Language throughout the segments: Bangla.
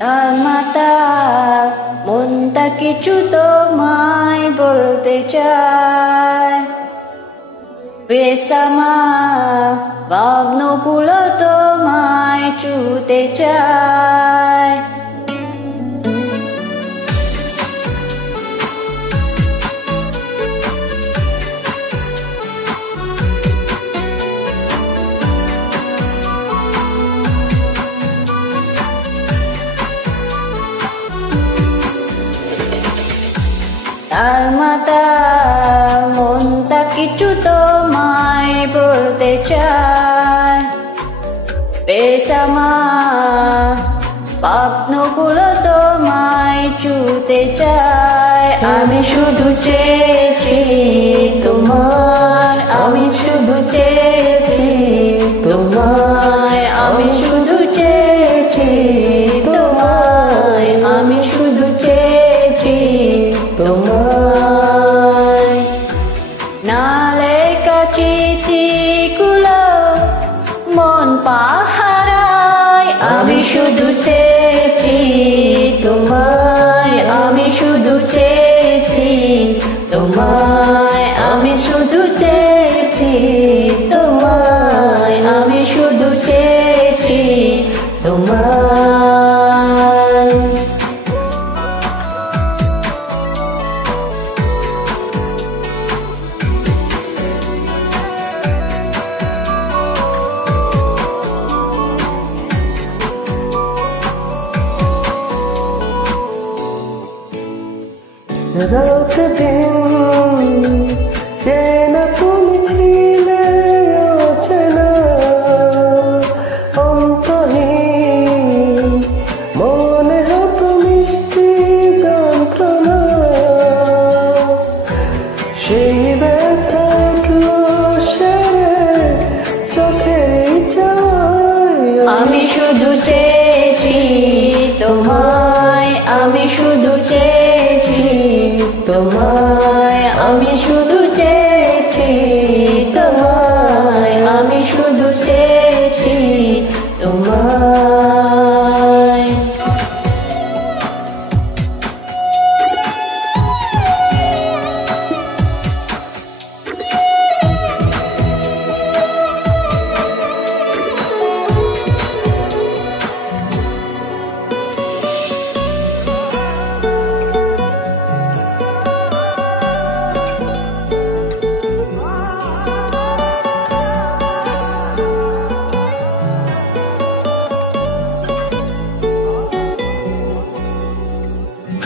তার মাতা মনটা কিছু তোমায় বলতে চায়, বেসামা ভাবনাগুলো তোমায় ছুতে চায়। তার মাতা মনটা কিছু তোমায় বলতে চায়, বেসামা ভাবনাগুলো তোমায় ছুতে চায়। আমি শুধু চেয়েছি তোমার, আমি শুধু চেয়েছি তোমায়, আমি শুধু চেয়েছি তোমায়, আমি শুধু চেয়েছি তোমায়। না লেখা চিঠিগুলো মন পাহারায়, আমি শুধু চেয়েছি তোমায়, আমি শুধু চেয়েছি তোমায়, আমি শুধু চেয়েছি তোমায়, আমি শুধু চেয়েছি তোমায়। রাত দিন চেনা তুমি ছিলে অচেনা, অন্তহীন মনে হতো মিষ্টি যন্ত্রণা। সেই ব্যথা উঠলো সেরে চোখের চায়। আমি শুধু চেয়েছি তোমায়, আমি শুধু চেয়েছি তোমায়, আমি শুধু চেয়েছি তোমায়, আমি শুধু চেয়েছি তোমায়।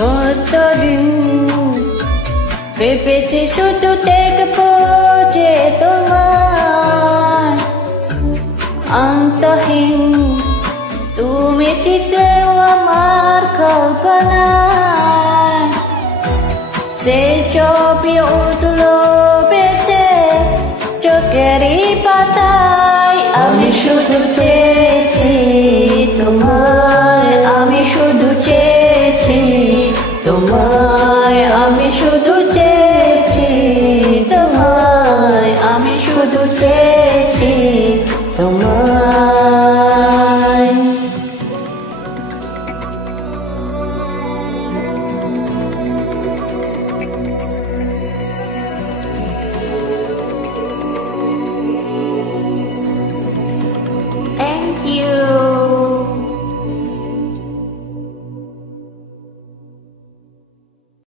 কতদিন ভেবেছি শুধু দেখবো যে তোমার, অন্তহীন তুমি চিত্রেও আমার কল্পনায়। সে ছবি উঠলো বেসে চোখেরই পাতায়, আমি শুধু